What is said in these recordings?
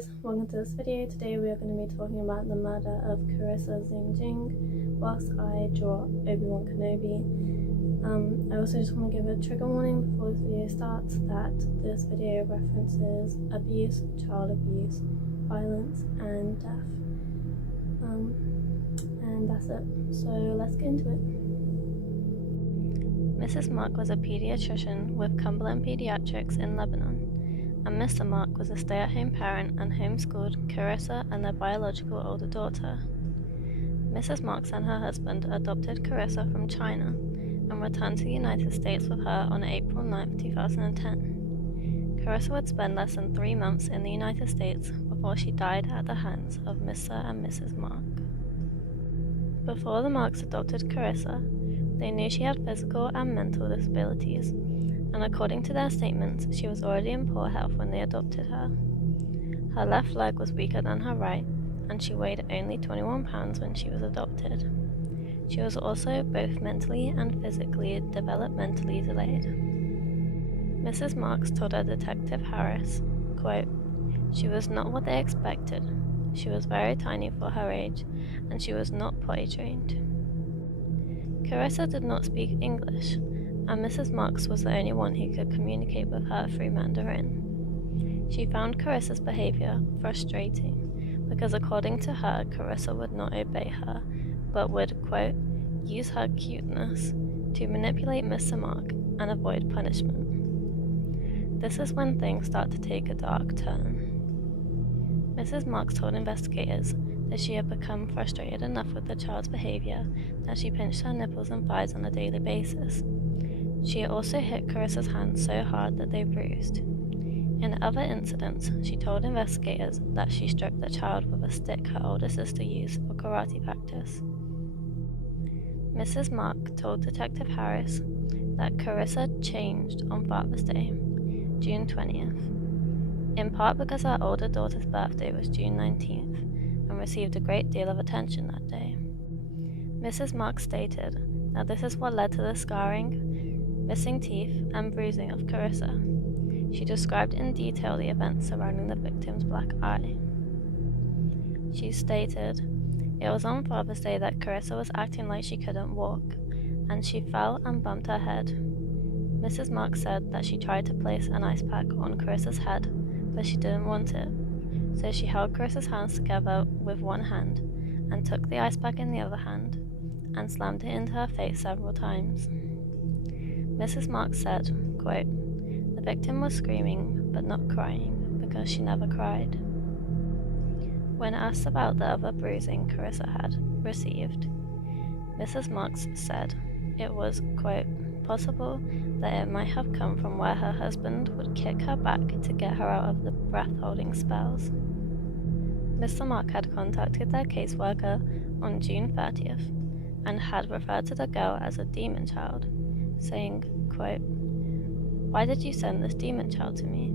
guys, welcome to this video. Today we are going to be talking about the murder of Kairissa Xing whilst I draw Obi-Wan Kenobi. I also just want to give a trigger warning before this video starts that this video references abuse, child abuse, violence and death. And that's it. So let's get into it. Mrs. Mark was a pediatrician with Cumberland Pediatrics in Lebanon, and Mr. Mark was a stay-at-home parent and homeschooled Kairissa and their biological older daughter. Mrs. Marks and her husband adopted Kairissa from China and returned to the United States with her on April 9, 2010. Kairissa would spend less than 3 months in the United States before she died at the hands of Mr. and Mrs. Mark. Before the Marks adopted Kairissa, they knew she had physical and mental disabilities, and according to their statements, she was already in poor health when they adopted her. Her left leg was weaker than her right, and she weighed only 21 pounds when she was adopted. She was also both mentally and physically developmentally delayed. Mrs. Marks told her detective Harris, quote, "She was not what they expected. She was very tiny for her age, and she was not potty trained." Kairissa did not speak English, and Mrs. Marks was the only one who could communicate with her through Mandarin. She found Kairissa's behavior frustrating because, according to her, Kairissa would not obey her, but would, quote, "use her cuteness to manipulate Mr. Mark and avoid punishment." This is when things start to take a dark turn. Mrs. Marks told investigators that she had become frustrated enough with the child's behavior that she pinched her nipples and thighs on a daily basis. She also hit Kairissa's hands so hard that they bruised. In other incidents, she told investigators that she struck the child with a stick her older sister used for karate practice. Mrs. Mark told Detective Harris that Kairissa changed on Father's Day, June 20th, in part because her older daughter's birthday was June 19th, and received a great deal of attention that day. Mrs. Mark stated that this is what led to the scarring, missing teeth, and bruising of Kairissa. She described in detail the events surrounding the victim's black eye. She stated, "It was on Father's Day that Kairissa was acting like she couldn't walk, and she fell and bumped her head." Mrs. Mark said that she tried to place an ice pack on Kairissa's head, but she didn't want it. So she held Kairissa's hands together with one hand and took the ice pack in the other hand and slammed it into her face several times. Mrs. Marks said, quote, "The victim was screaming but not crying because she never cried." When asked about the other bruising Kairissa had received, Mrs. Marks said it was, quote, "possible that it might have come from where her husband would kick her back to get her out of the breath-holding spells." Mr. Mark had contacted their caseworker on June 30th and had referred to the girl as a demon child, saying, quote, "Why did you send this demon child to me?"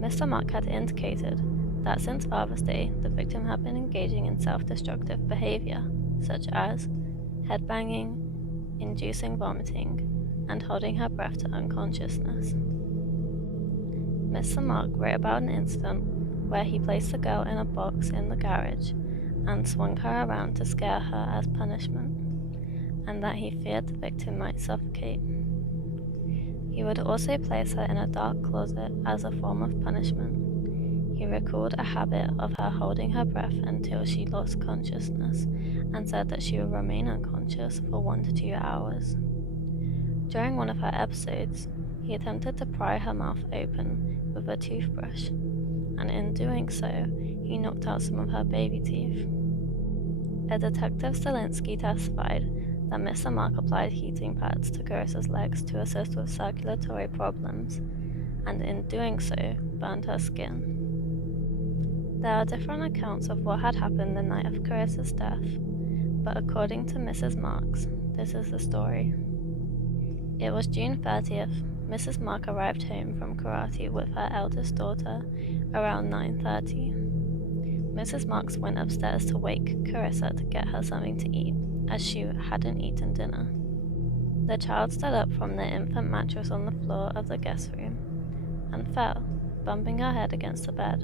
Mr. Mark had indicated that since Father's Day, the victim had been engaging in self-destructive behavior, such as headbanging, inducing vomiting, and holding her breath to unconsciousness. Mr. Mark wrote about an incident where he placed the girl in a box in the garage and swung her around to scare her as punishment, and that he feared the victim might suffocate. He would also place her in a dark closet as a form of punishment. He recalled a habit of her holding her breath until she lost consciousness and said that she would remain unconscious for 1 to 2 hours. During one of her episodes, he attempted to pry her mouth open with a toothbrush, and in doing so, he knocked out some of her baby teeth. A detective Zelinsky testified that Mr. Mark applied heating pads to Kairissa's legs to assist with circulatory problems, and in doing so, burned her skin. There are different accounts of what had happened the night of Kairissa's death, but according to Mrs. Marks, this is the story. It was June 30th. Mrs. Mark arrived home from karate with her eldest daughter around 9:30. Mrs. Marks went upstairs to wake Kairissa to get her something to eat, as she hadn't eaten dinner. The child stood up from the infant mattress on the floor of the guest room and fell, bumping her head against the bed.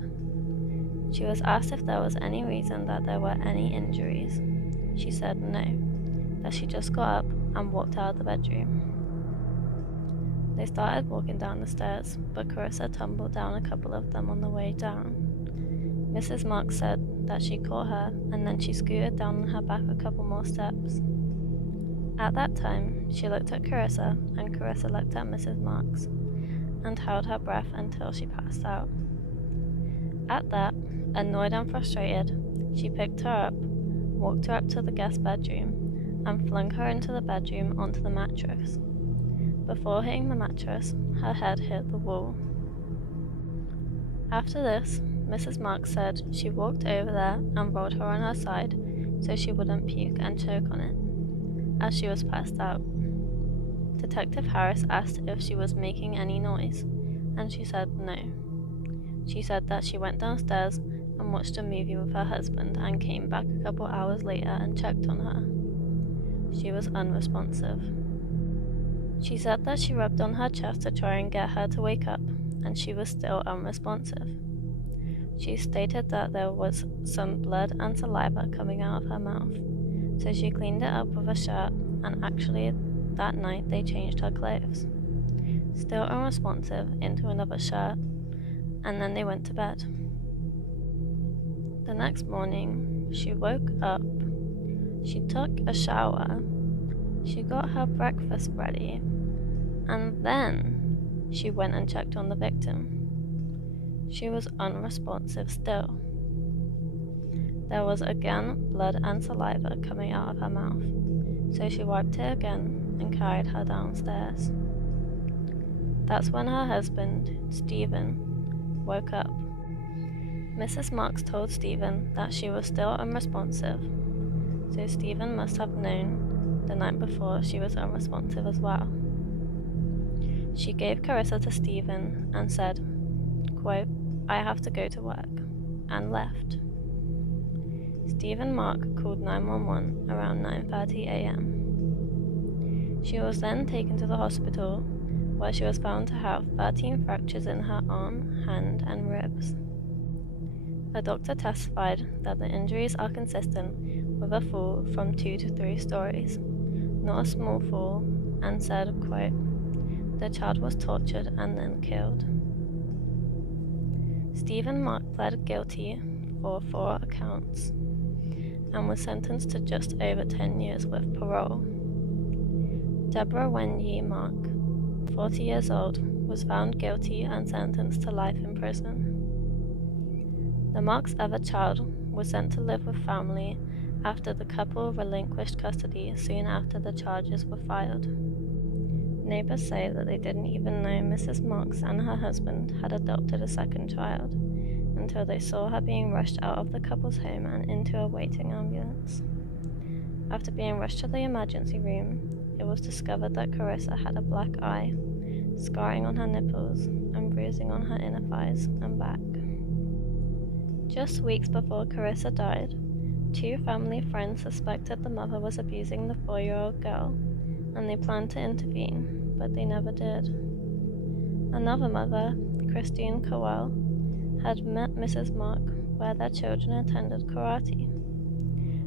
She was asked if there was any reason that there were any injuries. She said no, that she just got up and walked out of the bedroom. They started walking down the stairs, but Kairissa tumbled down a couple of them on the way down. Mrs. Marks said that she caught her and then she scooted down on her back a couple more steps. At that time, she looked at Kairissa and Kairissa looked at Mrs. Marks and held her breath until she passed out. At that, annoyed and frustrated, she picked her up, walked her up to the guest bedroom, and flung her into the bedroom onto the mattress. Before hitting the mattress, her head hit the wall. After this, Mrs. Marks said she walked over there and rolled her on her side so she wouldn't puke and choke on it, as she was passed out. Detective Harris asked if she was making any noise, and she said no. She said that she went downstairs and watched a movie with her husband and came back a couple hours later and checked on her. She was unresponsive. She said that she rubbed on her chest to try and get her to wake up, and she was still unresponsive. She stated that there was some blood and saliva coming out of her mouth, so she cleaned it up with a shirt, and actually that night they changed her clothes. Still unresponsive, into another shirt, and then they went to bed. The next morning, she woke up, she took a shower, she got her breakfast ready, and then she went and checked on the victim. She was unresponsive still. There was again blood and saliva coming out of her mouth, so she wiped it again and carried her downstairs. That's when her husband, Stephen, woke up. Mrs. Marks told Stephen that she was still unresponsive, so Stephen must have known the night before she was unresponsive as well. She gave Kairissa to Stephen and said, quote, "I have to go to work," and left. Stephen Mark called 911 around 9:30 a.m. She was then taken to the hospital, where she was found to have 13 fractures in her arm, hand, and ribs. A doctor testified that the injuries are consistent with a fall from 2 to 3 stories, not a small fall, and said, quote, "The child was tortured and then killed." Stephen Mark pled guilty for 4 counts and was sentenced to just over 10 years with parole. Deborah Wenyi Mark, 40 years old, was found guilty and sentenced to life in prison. The Marks' other child was sent to live with family after the couple relinquished custody soon after the charges were filed. Neighbors say that they didn't even know Mrs. Marks and her husband had adopted a second child until they saw her being rushed out of the couple's home and into a waiting ambulance. After being rushed to the emergency room, it was discovered that Kairissa had a black eye, scarring on her nipples, and bruising on her inner thighs and back. Just weeks before Kairissa died, 2 family friends suspected the mother was abusing the 4-year-old girl, and they planned to intervene, but they never did. Another mother, Christine Cowell, had met Mrs. Mark where their children attended karate.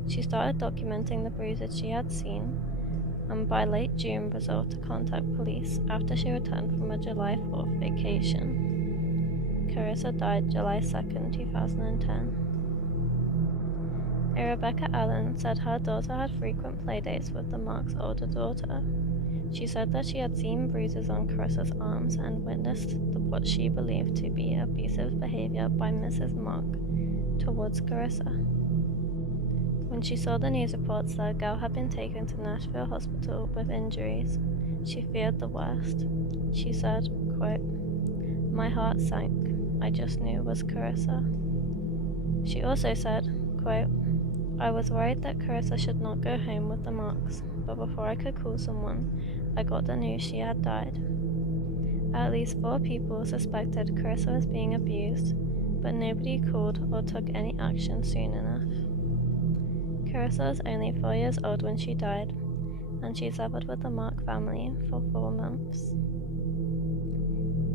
She started documenting the bruises she had seen, and by late June resolved to contact police after she returned from a July 4th vacation. Kairissa died July 2nd, 2010. Rebecca Allen said her daughter had frequent playdates with the Marks' older daughter. She said that she had seen bruises on Kairissa's arms and witnessed what she believed to be abusive behavior by Mrs. Mark towards Kairissa. When she saw the news reports that a girl had been taken to Nashville Hospital with injuries, she feared the worst. She said, quote, "My heart sank. I just knew it was Kairissa." She also said, quote, "I was worried that Kairissa should not go home with the Marks, but before I could call someone, I got the news she had died." At least 4 people suspected Kairissa was being abused, but nobody called or took any action soon enough. Kairissa was only 4 years old when she died, and she suffered with the Mark family for 4 months.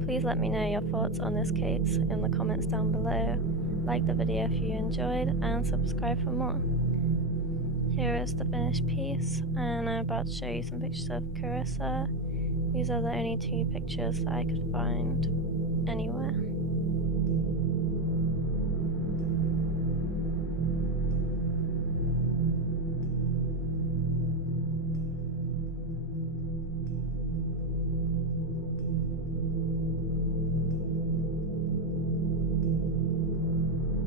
Please let me know your thoughts on this case in the comments down below, Like the video if you enjoyed, and subscribe for more. Here is the finished piece, and I'm about to show you some pictures of Kairissa. These are the only 2 pictures that I could find anywhere.